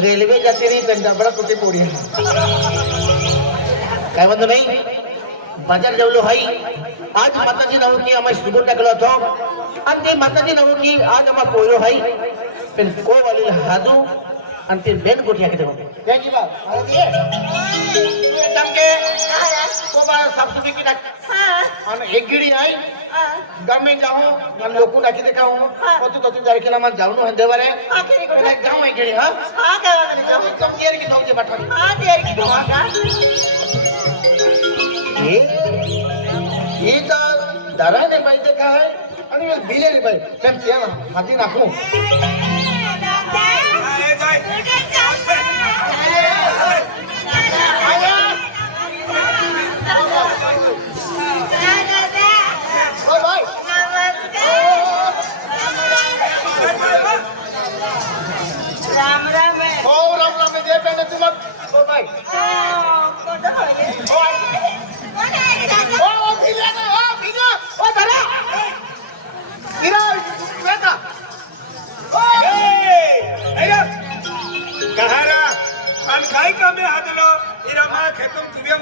railway जाते नाही त्यांच्या बडा कुठे पोडी काय म्हणतो नाही बाजार जेवलो हाई आज माताजी नाव की आम्ही सुगो टाकलो होतो आणि ते माताजी नाव की आज आम्हा पोयो हाई पण को वाली हादू आणि ते बेन कुठे आहे ते त्यांची बात तमके को बा साफसुफी की आणि एक गिड़ी आई गांव में जाऊं हम लोग को डाकी देखा हूं तो तारखेला मग जाऊन हो देवारे एक गांव आहे गिड़ी हां हां गावाला तुम देर की जाऊचे पाठवली हां देर की जाऊ का हे तर दराने पाहिजे काय आणि बिले रे पाहिजे पण ते हाती नाखू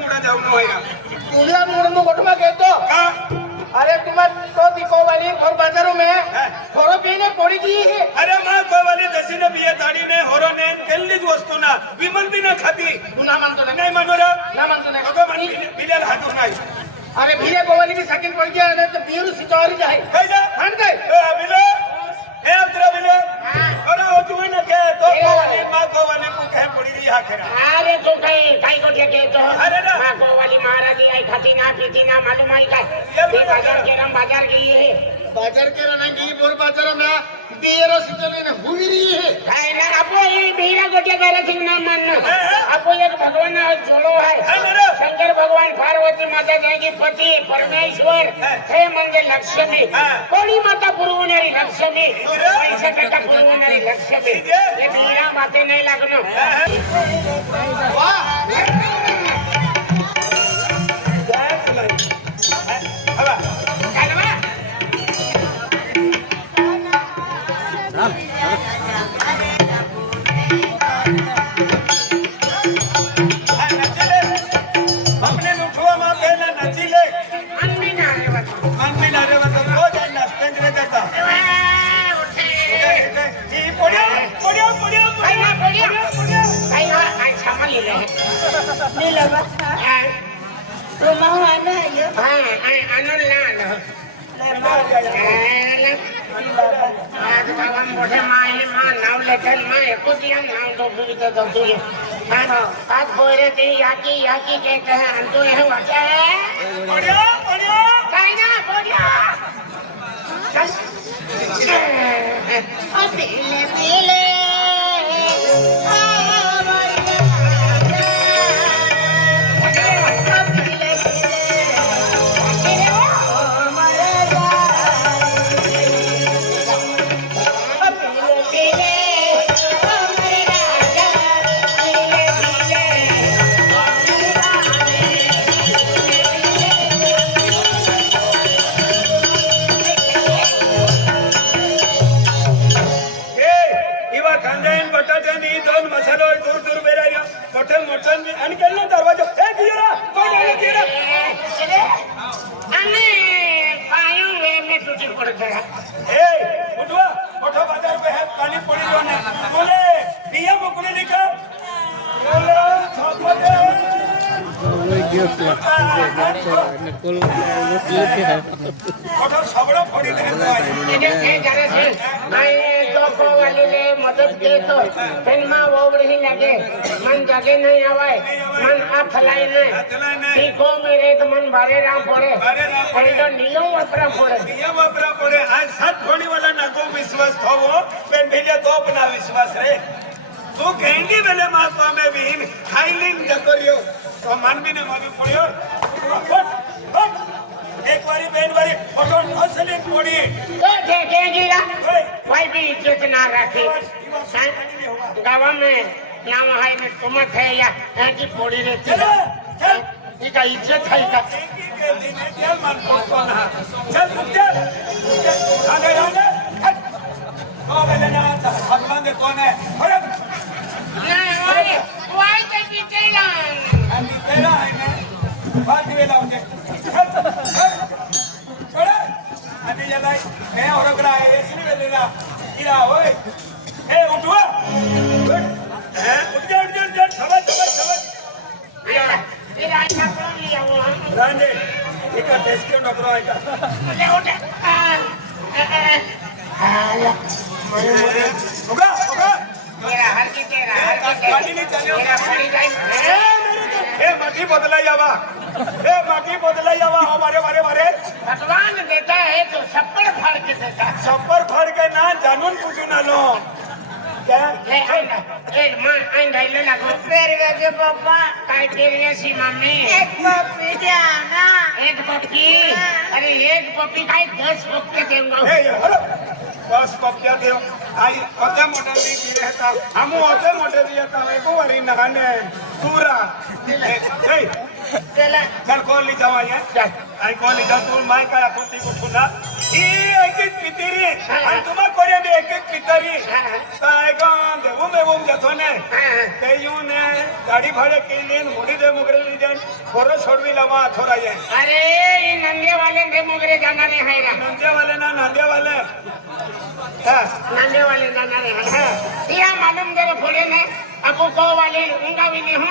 मुड़ा जाऊ न होएगा तुला मुड़ में गोठमा कहतो का अरे तुम्हारे तो दिखो वाली और बाजारों में थोड़ा पीने पड़ी की है अरे मां को वाली दसीने बिये दाढ़ी ने होरो ने केल्लीच वस्तू ना विमल भी ना खाती तू ना मानतो नाही मनोरा ना मानतो नाही अगं म्हणी बिल्याला हातून नाही अरे भिले गोवाली की सेकंड पड़ गया ना तो बियरू सिचौरी जाए काय जा हां काय बिलो ए उतरा बिलो अरे ओ तू ना के तो वाली मां को वाली को कहे पड़ी रही हा खेरा अरे तू काय को के तो अरे ना मां को वाली महाराजी आई खाती ना पीती ना मालूम आई का ये बाजार के नाम बाजार गई है बाजार के ना की बोर बाजार में बियरू सिचौरी ने हुई रही है काय ना आपो ये भीरा गोटे करे सिंह नाम मानना आपो एक भगवान ना जोड़ो है शंकर भगवान पार्वती माता जाएगी पति परमेश्वर हे मंदिर लक्ष्मी कोणी माता पुरवणारी लक्ष्मी पैसा पेटा पुरवणारी लक्ष्मी ये भीरा माते नाही लागणं वाह कालवा अपने लुठवा मां पहला नची ले अन्नी ना रे बता मन में ना रे मतलब रोज नाचते रे देता ई पड़ियो पड़ियो पड़ियो काय ना पडिया काय ना काय सामान लिहिले हां तो महान आहे हां आनंद लाल आज बाबा मोठे माय मां नाव लेखन माय एकोतिया नाव तो विविध दो हां आज बोरे ते याकी कहते हैं हम तो यह वाक्य है पड़ियो पड़ियो काय ना पडिया पीले पीले मदद के तो फिल्मा ओवड़ी लगे मन जगे नहीं आवाए मन अफलाई नहीं सीखो मेरे तो मन भरे राम पड़े तो नियम वपरा पड़े आज सात खोड़ी वाला नको विश्वास थो पेन भेजा तो अपना विश्वास रे तू कहेंगी मेरे महात्मा में भी हाइलिंग जकरियो तो मन भी ने मालूम पड़ियो एक बारी बेन बारी फोटो असली पड़ी तो देखेंगी ना भाई भी इज्जत ना रखी गाँव में नाम है में तुमत है या की पोड़ी रहती है इसका इज्जत है का चल मन को ना चल चल आगे आगे तो बेले ना भगवान दे कौन है अरे नहीं ओए वाई के पीछे ला अभी तेरा है मैं बात वेला होंगे अरे अभी जलाई मैं और अगला है इसलिए वेले ना इरा ओए ए उठवा उठ जा समझ इरा इतना कौन लिया वो रांझे एक टेस्ट क्यों डॉक्टर आएगा ले उठ होगा मेरा हर की तेरा गाड़ी नहीं चले मेरा पड़ी जाए ए माटी बदला जावा हमारे मारे भगवान देता है तो छप्पर फाड़ के देता है छप्पर फाड़ के ना जानून पूछू ना लो क्या ले आइना एक मां आइना ले लगो पेर गए पापा काय तेरी सी मम्मी एक पप्पी दे ना एक पप्पी अरे एक पप्पी काय 10 पप्पी देऊंगा ए हेलो बस पप्पिया दे आई ओते मोटे ली की रहता हम ओते मोटे दिया था एको वारी नहाने पूरा ए चला चल कोली जावा ये चल आई कोली जा तू माय काय आपत्ती कुठून ना ही एक एक पितरी आणि तुम्हा कोऱ्या बी एक एक पितरी काय गं देऊ मेवून जातो ने ते येऊन गाडी भाडे केली मुडी दे मुगरे लीजन खोरो सोडवी लावा थोडा ये अरे ये नंगे वाले दे मुगरे जाणारे आहे ना नांदे वाले नंगे वाले जाणारे आहे या मालूम जरा पुढे ने आपको को वाले उंगा भी नहीं हो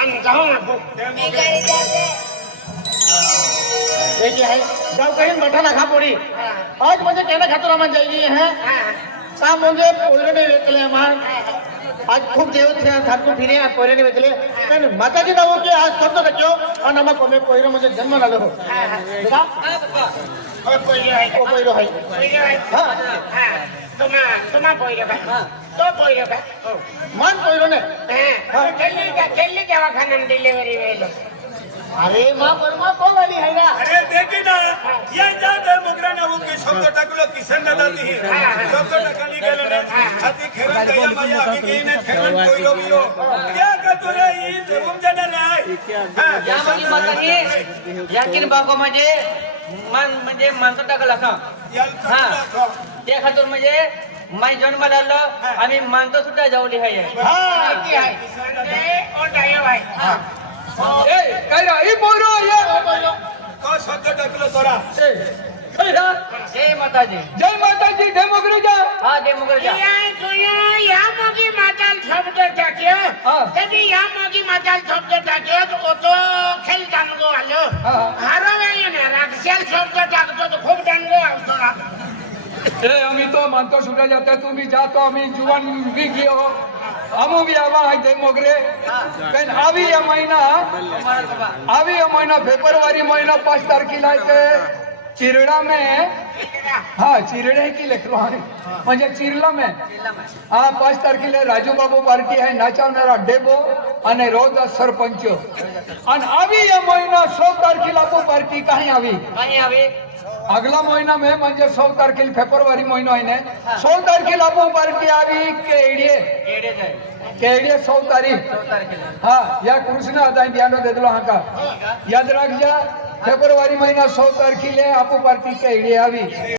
आणि जाऊ आपको एक आहे गावकरी मठा नखा पोडी आज म्हणजे केना खातो रामन जायगी है सा म्हणजे पोरणे वेकले मान आज खूप दिवस थया थाकू फिरे पोरणे वेकले पण माताजी नाव की आज शब्द रख्यो आणि आम्हा कोमे पोयरो म्हणजे जन्म झालो हो बेटा ओ पोइरो आहे ओ पोयरो है पोइरो आहे हां तुम्हा पोइरो का तो पोइरो का मान पोयरो ने केल्ली दवाखान्यात डिलिव्हरी वेळेला अरे मां परमा को वाली है ना अरे देखी ना या जाते मुगरा ने वो के शब्द टाकलो किसन दादा ती शब्द टाकली गेले ने अति खेरन दया माया आगे की ने खेरन कोई रो बियो क्या का तुरे ई देवम जने नाही यामध्ये मतानी याकीन बाको म्हणजे माणसं टाकला का याल त्या खातर म्हणजे माय जन्माला आलं आम्ही माणसं सुद्धा जावली आहे हां किती आहे ओ डायो आहे काय रा ई पोरो का शब्द टाकलो तोरा जय माताजी जय माताजी डेमोक्रेजा हा दे मुगरजा या मोगी माताल शब्द टाक्यो तभी या मोगी माताल शब्द टाक्यो तो तो खेल डांगो आलो हरवे ने राक्षस शब्द टाकतो तो खूप डांगो आवतो ए आम्ही तो मानतो सुद्धा जाता तुम्ही जातो आम्ही जुवान बी गयो आमो बी आवा आहे डेमोक्रे पण आवी या महिना फेब्रुवारी महिना 5 तारखेला आहे ते चिरडा में हाँ चिरडे की लेकरो म्हणजे चिरला में हाँ 5 तारखेला राजू बाबू पार्टी है नाचवणारा डेबो आणि रोजा सरपंच आणि आवी या महिना 16 तारखेला आपो पार्टी काही आवी अगला महीना में म्हणजे 16 तारखेला फेब्रुवारी महिना आहे ना 16 तारखेला आपो पार्टी आवी केडे 16 तारीख हाँ या कृष्ण आता बियानो दे दिलो हाका याद राखजा फेब्रुवारी महिना 16 तारखेला आपो पार्टी केडे आवी